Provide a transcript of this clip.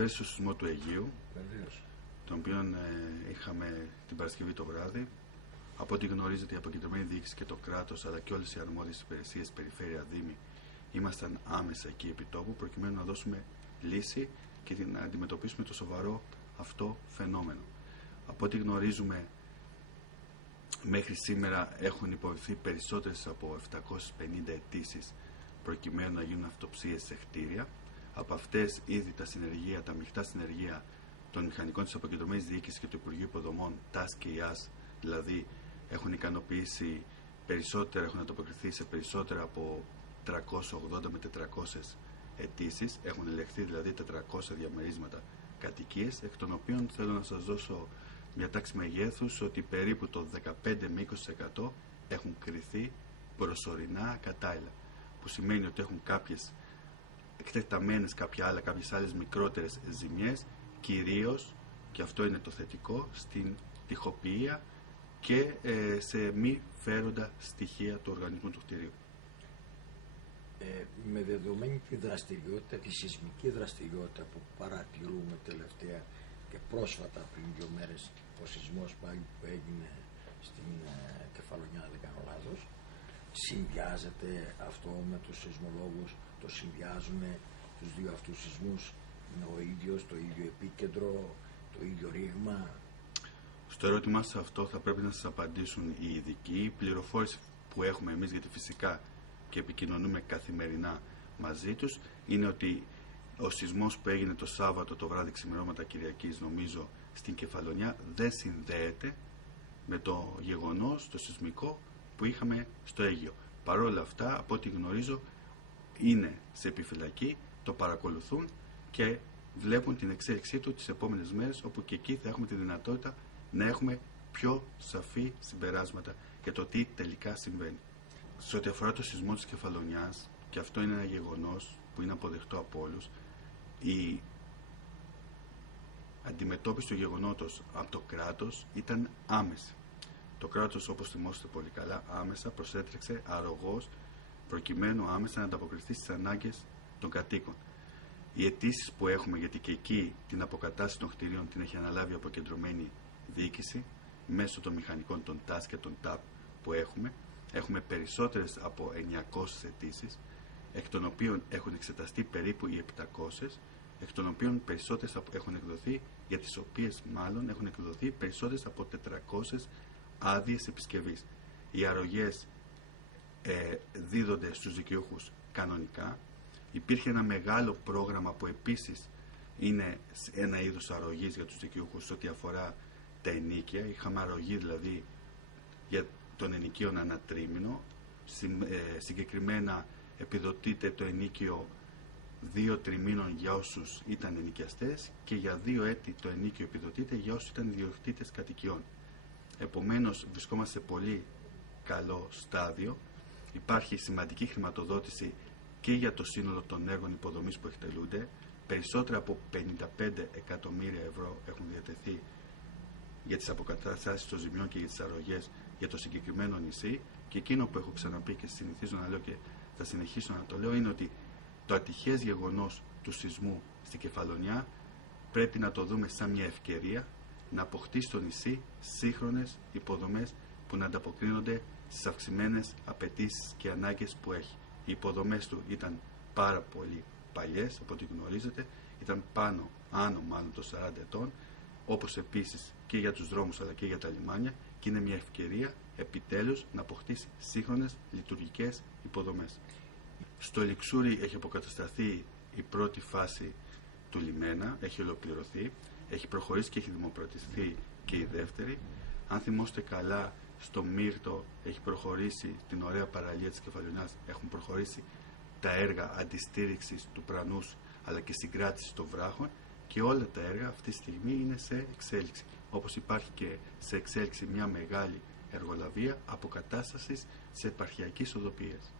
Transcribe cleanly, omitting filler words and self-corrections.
αναφέρει στο σεισμό του Αιγείου, Βεβαίως. τον οποίο είχαμε την Παρασκευή το βράδυ. Από ό,τι γνωρίζετε, η αποκεντρωμένη διοίκηση και το κράτος, αλλά και όλες οι αρμόδιες υπηρεσίες, περιφέρεια, δήμοι, ήμασταν άμεσα εκεί επί τόπου, προκειμένου να δώσουμε λύση και να αντιμετωπίσουμε το σοβαρό αυτό φαινόμενο. Από ό,τι γνωρίζουμε, μέχρι σήμερα έχουν υποβληθεί περισσότερες από 750 αιτήσεις προκειμένου να γίνουν αυτοψίες σε κτίρια. Από αυτές ήδη τα μειχτά συνεργεία των μηχανικών της αποκεντρωμένης διοίκησης και του Υπουργείου Υποδομών, ΤΑΣ και ΙΑΣ, δηλαδή έχουν ικανοποιήσει περισσότερα, έχουν ανταποκριθεί σε περισσότερα από 380 με 400 αιτήσεις, έχουν ελεγχθεί δηλαδή 400 διαμερίσματα κατοικίες, εκ των οποίων θέλω να σας δώσω μια τάξη μεγέθους ότι περίπου το 15 με 20% έχουν κριθεί προσωρινά κατάλληλα, που σημαίνει ότι έχουν κάποιες εκτεταμένες, κάποιες άλλες μικρότερες ζημιές, κυρίως, και αυτό είναι το θετικό, στην τοιχοποιία και σε μη φέροντα στοιχεία του οργανισμού του κτηρίου. Με δεδομένη τη δραστηριότητα, τη σεισμική δραστηριότητα που παρατηρούμε τελευταία και πρόσφατα πριν 2 μέρες, ο σεισμός πάλι που έγινε στην Κεφαλονιά, δεν κάνω λάθος, συνδυάζεται αυτό με τους σεισμολόγους, το συνδυάζουν τους δύο αυτούς σεισμούς, είναι ο ίδιος, το ίδιο επίκεντρο, το ίδιο ρήγμα? Στο ερώτημά σας αυτό θα πρέπει να σας απαντήσουν οι ειδικοί. Η πληροφόρηση που έχουμε εμείς, γιατί φυσικά και επικοινωνούμε καθημερινά μαζί τους, είναι ότι ο σεισμός που έγινε το Σάββατο το βράδυ ξημερώματα Κυριακής, νομίζω, στην Κεφαλονιά, δεν συνδέεται με το γεγονός, το σεισμικό που είχαμε στο Αίγυο. Παρ' όλα αυτά, από ό,τι γνωρίζω, είναι σε επιφυλακή, το παρακολουθούν και βλέπουν την εξέλιξή του τις επόμενες μέρες, όπου και εκεί θα έχουμε τη δυνατότητα να έχουμε πιο σαφή συμπεράσματα για το τι τελικά συμβαίνει. Σε ό,τι αφορά το σεισμό της Κεφαλονιάς, και αυτό είναι ένα γεγονός που είναι αποδεκτό από όλους, η αντιμετώπιση του γεγονότος από το κράτος ήταν άμεση. Το κράτος, όπως θυμόσαστε πολύ καλά, άμεσα προσέτρεξε αρρωγός προκειμένου άμεσα να ανταποκριθεί στις ανάγκες των κατοίκων. Οι αιτήσεις που έχουμε, γιατί και εκεί την αποκατάσταση των κτηρίων την έχει αναλάβει η αποκεντρωμένη διοίκηση μέσω των μηχανικών των ΤΑΣ και των ΤΑΠ που έχουμε περισσότερες από 900 αιτήσεις, εκ των οποίων έχουν εξεταστεί περίπου οι 700, εκ των οποίων περισσότερες έχουν εκδοθεί, για τις οποίες μάλλον έχουν εκδοθεί περισσότερες από 400 άδειες επισκευής. Οι αρρωγές δίδονται στους δικαιούχους κανονικά. Υπήρχε ένα μεγάλο πρόγραμμα που επίσης είναι ένα είδος αρρωγής για τους δικαιούχους ό,τι αφορά τα ενοίκια. Είχαμε αρρωγή δηλαδή για τον ενοικίον ανά τρίμηνο. Συγκεκριμένα επιδοτείται το ενοίκιο 2 τριμήνων για όσους ήταν ενοικιαστές και για 2 έτη το ενοίκιο επιδοτείται για όσους ήταν ιδιοκτήτες κατοικιών. Επομένως, βρισκόμαστε σε πολύ καλό στάδιο. Υπάρχει σημαντική χρηματοδότηση και για το σύνολο των έργων υποδομής που εκτελούνται. Περισσότερα από 55 εκατομμύρια ευρώ έχουν διατεθεί για τις αποκαταστάσεις των ζημιών και για τις αρρωγές για το συγκεκριμένο νησί. Και εκείνο που έχω ξαναπεί και συνηθίζω να λέω και θα συνεχίσω να το λέω, είναι ότι το ατυχές γεγονός του σεισμού στην Κεφαλονιά πρέπει να το δούμε σαν μια ευκαιρία να αποκτήσει το νησί σύγχρονες υποδομές που να ανταποκρίνονται στις αυξημένες απαιτήσεις και ανάγκες που έχει. Οι υποδομές του ήταν πάρα πολύ παλιές, από ό,τι γνωρίζετε, ήταν άνω των 40 ετών, όπως επίσης και για τους δρόμους αλλά και για τα λιμάνια, και είναι μια ευκαιρία επιτέλους να αποκτήσει σύγχρονες λειτουργικές υποδομές. Στο Λιξούρι έχει αποκατασταθεί η πρώτη φάση του λιμένα, έχει ολοκληρωθεί, έχει προχωρήσει και έχει δημοπρατηθεί και η δεύτερη. Αν θυμόστε καλά, στο Μύρτο έχει προχωρήσει, την ωραία παραλία της Κεφαλονιάς, έχουν προχωρήσει τα έργα αντιστήριξης του Πρανούς αλλά και συγκράτησης των βράχων, και όλα τα έργα αυτή τη στιγμή είναι σε εξέλιξη. Όπως υπάρχει και σε εξέλιξη μια μεγάλη εργολαβία αποκατάστασης της επαρχιακής οδοποιίας.